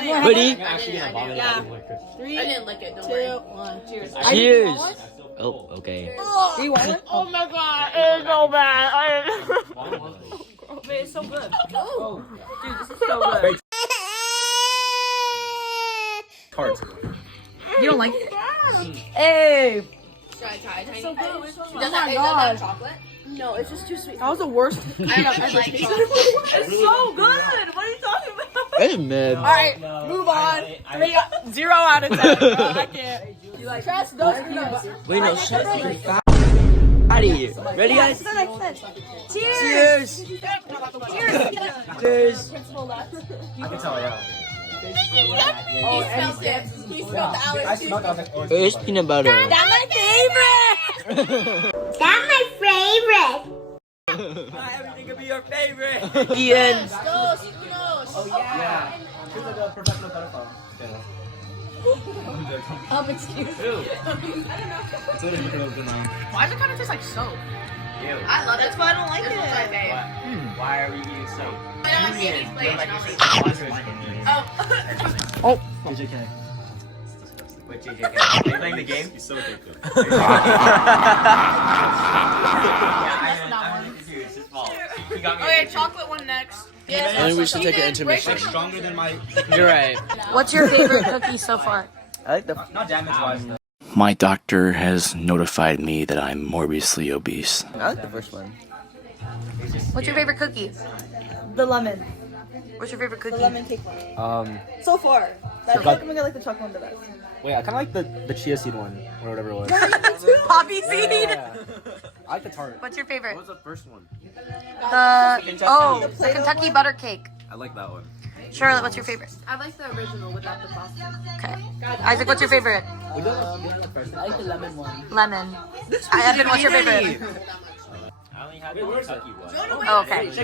Ready? Yeah. 3, 2, 1. Cheers. Cheers. Oh, okay. Do you want it? Oh my god, it's so bad. Wait, it's so good. Oh. Dude, this is so good. Cards. You don't like it? Hey! Try. It's so good. Does Oh that my have god. chocolate? No, it's just too sweet. That was the worst cookie I've ever tasted. It's so good. What are you talking about? It's mid. Alright, move on. 0 out of 10. Bro, I can't. Trust those peanuts. Wait, no, shut up. Ready? Ready, guys? Cheers! Cheers. Cheers. I can tell, yeah. He smelled it. He smelled the I allergy. smelled it. I was like, oh, It's peanut butter. That's my favorite! That's my favorite. Not everything can be your favorite. The end. Dos, unos. oh yeah. She's like a professional pedophile. Excuse me. It's literally looking over the line. Why does it kind of taste like soap? Ew. I love That's it. why I don't like This one's my it. fave. Why are we eating soap? Put it on Katie's plate and I'll eat it. Oh. JJK. Wait, JJK. Are you playing the game? He's so addictive. Okay, chocolate one next. I think we should take an intermission. Stronger than my. You're right. What's your favorite cookie so far? I like the. Not damage wise. My doctor has notified me that I'm morbidly obese. I like the first one. What's your favorite cookie? The lemon. What's your favorite cookie? The lemon cake one. So far. I think I'm gonna like the chocolate one the best. Wait, I kind of like the chia seed one or whatever it was. Poppy seed. I like the tart. What's your favorite? What was the first one? The Kentucky butter cake. I like that one. Charlotte, what's your favorite? I like the original without the frosting. Okay. Isaac, what's your favorite? I like the lemon one. Lemon. Evan, what's your favorite? I only had the Kentucky one. Oh, okay. Okay.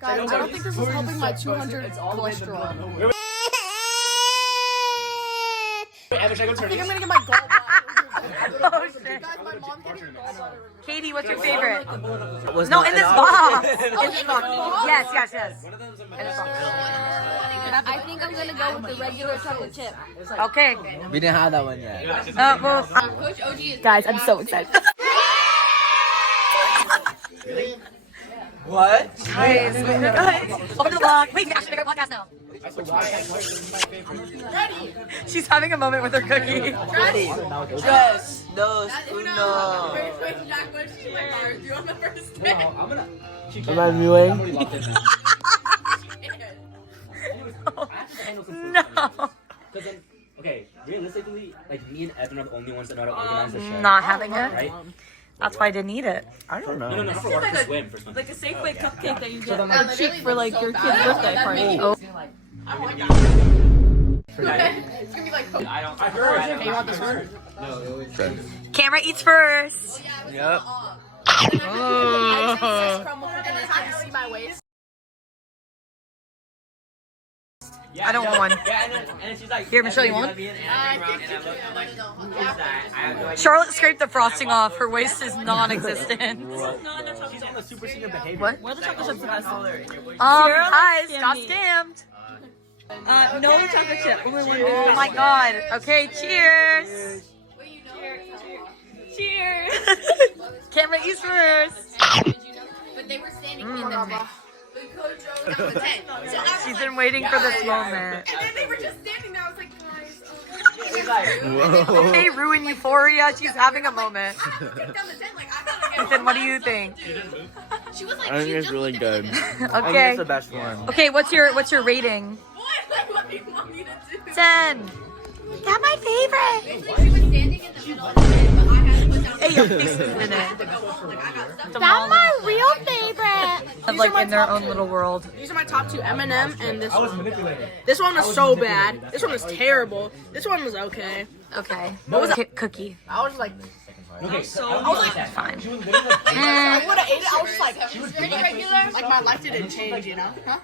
Guys, I don't think this is helping my 200 cholesterol. Evan, should I go turn I think I'm gonna get my gallbladder. Oh shit. Guys, my mom getting gallbladder. Katie, what's your favorite? Was No, not in this enough. box. In this box. Yes. In this box. I think I'm gonna go with the regular chocolate chip. Okay. We didn't have that one yet. Well, Coach OG is Guys, I'm so excited. What? guys, welcome to the vlog. Wait, we actually make our podcast now. She's having a moment with her cookie. Yes. Dos. Uno. Wait, Jack, what did she like ours? You on the first day? Am I mewing? No. Okay, realistically, like me and Evan are the only ones that know how to organize the show. Not having it. Right? That's why I didn't eat it. I don't No, know. not for work, just win. First one. Like a Safeway cupcake that you get Yeah, cheap for like your kid's bad. birthday That party. made you- Oh. I want that. It's gonna be like Coke. I heard. Hey, you want this one? Camera eats first. Yep. I see my waist. I don't want one. Yeah, and then she's like, Here, Michelle, you want? I think you Charlotte. Charlotte scraped the frosting off. Her waist is non-existent. She's on the super senior behavior. What? What are the chocolate chips the best? Guys, got Scammed. scammed. No chocolate chip. Only one. Oh my god. Okay, cheers. Cheers. Camera eats first. But they were standing in the tent. The coach drove down the tent. So I was She's like, been waiting for this moment. and then they were just standing there. I was like, guys. Okay, ruin euphoria. She's having a moment. Down the tent, like, I gotta get Ethan, what do you think? She was like, I think she it's just really looked at good. me. I think Okay. it's the best one. Okay, what's your rating? What do you want me to do? 10. That's my favorite. Basically, she was standing in the middle of the tent, but I had to put down Hey, your face is in it. to go home. Like, I got stuff to That's my real favorite. Like in their own little world. These are my top two, M&M and this one. This one was so bad. This one was terrible. This one was okay. Okay. What was it? Cookie. I was like, Okay, Fine. I would have ate it. I was just like, pretty regular. like my life didn't change, you know? Huh?